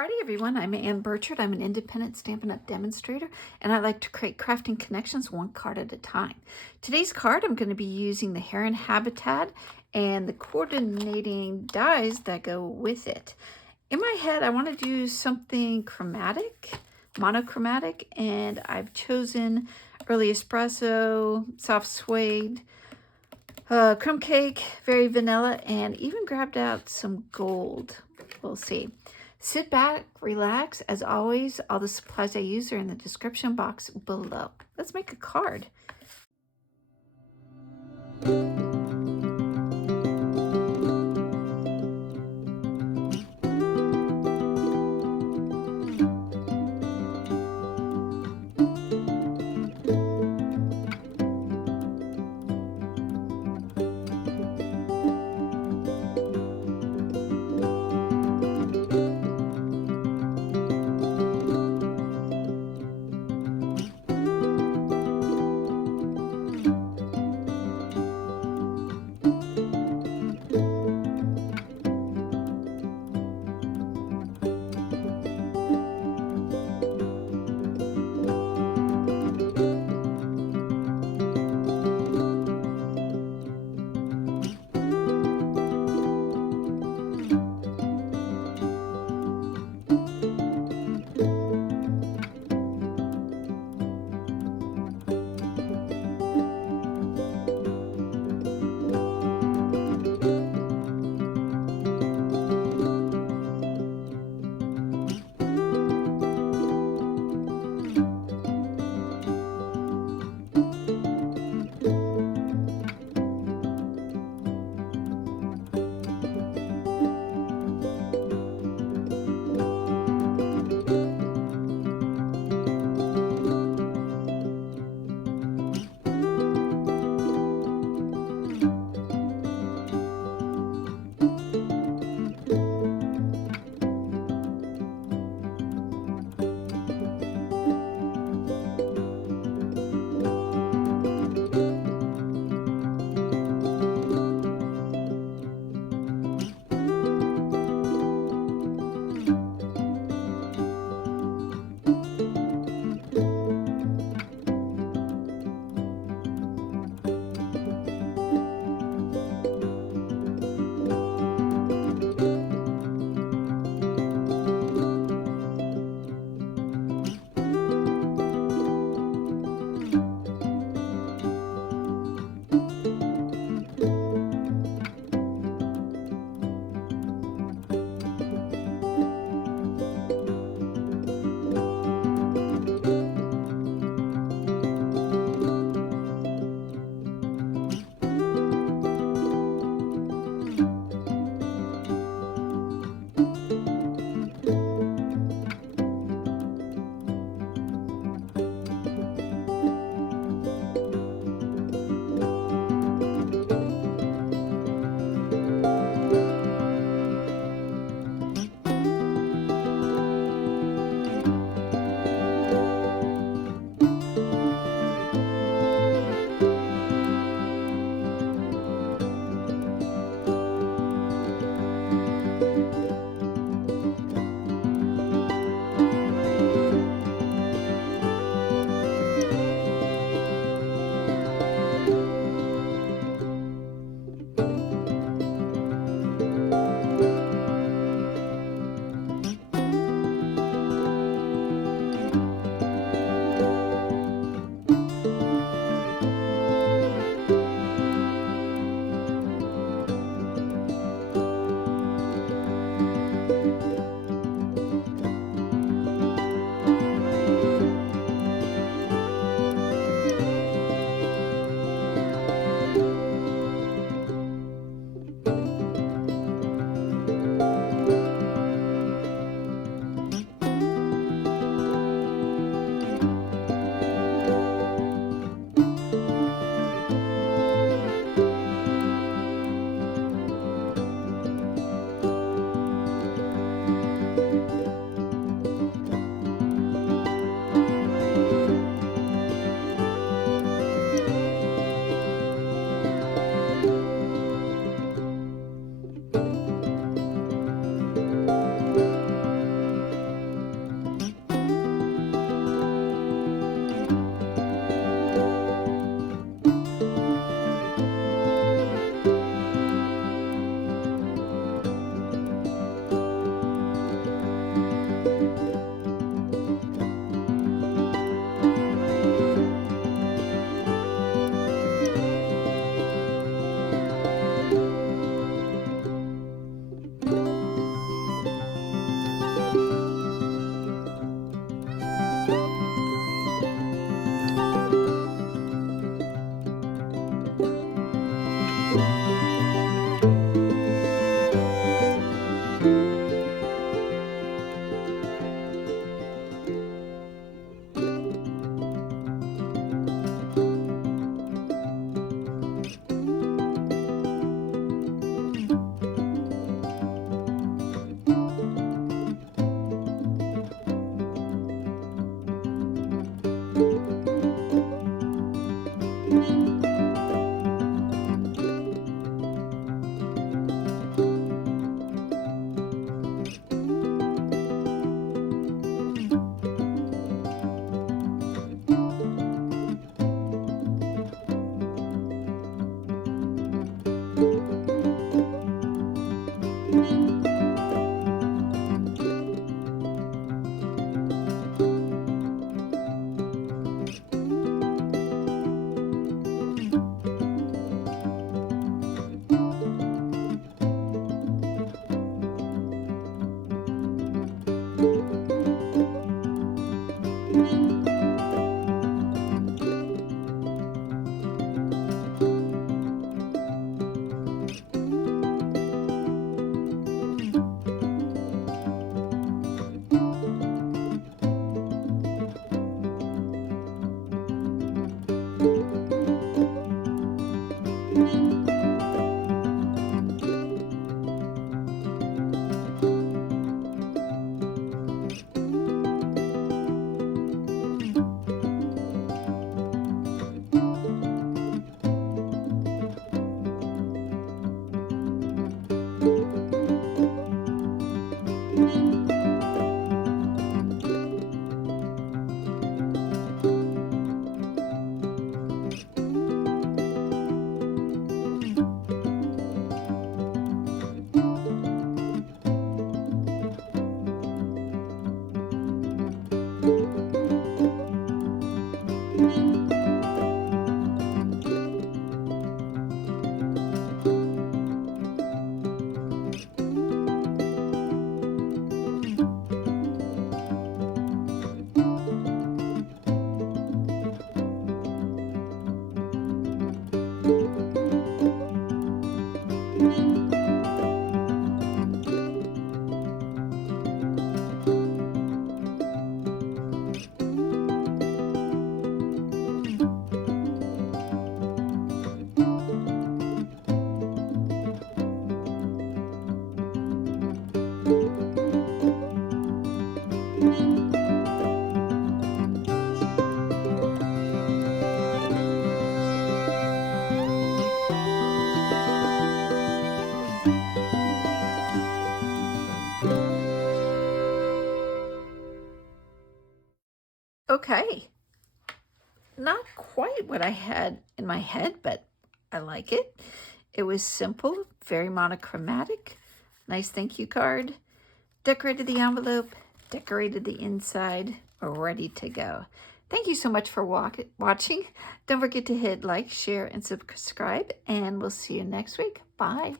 Friday, everyone. I'm Ann Birchard. I'm an independent Stampin' Up! Demonstrator, and I like to create crafting connections one card at a time. Today's card, I'm going to be using the Heron Habitat and the coordinating dies that go with it. In my head, I want to do something chromatic, monochromatic, and I've chosen early espresso, soft suede, crumb cake, very vanilla, and even grabbed out some gold. We'll see. Sit back, relax. As always, all the supplies I use are in the description box below. Let's make a card. Okay, not quite what I had in my head, but I like it. It was simple, very monochromatic. Nice thank you card. Decorated the envelope, decorated the inside, ready to go. Thank you so much for watching. Don't forget to hit like, share, and subscribe, and we'll see you next week. Bye.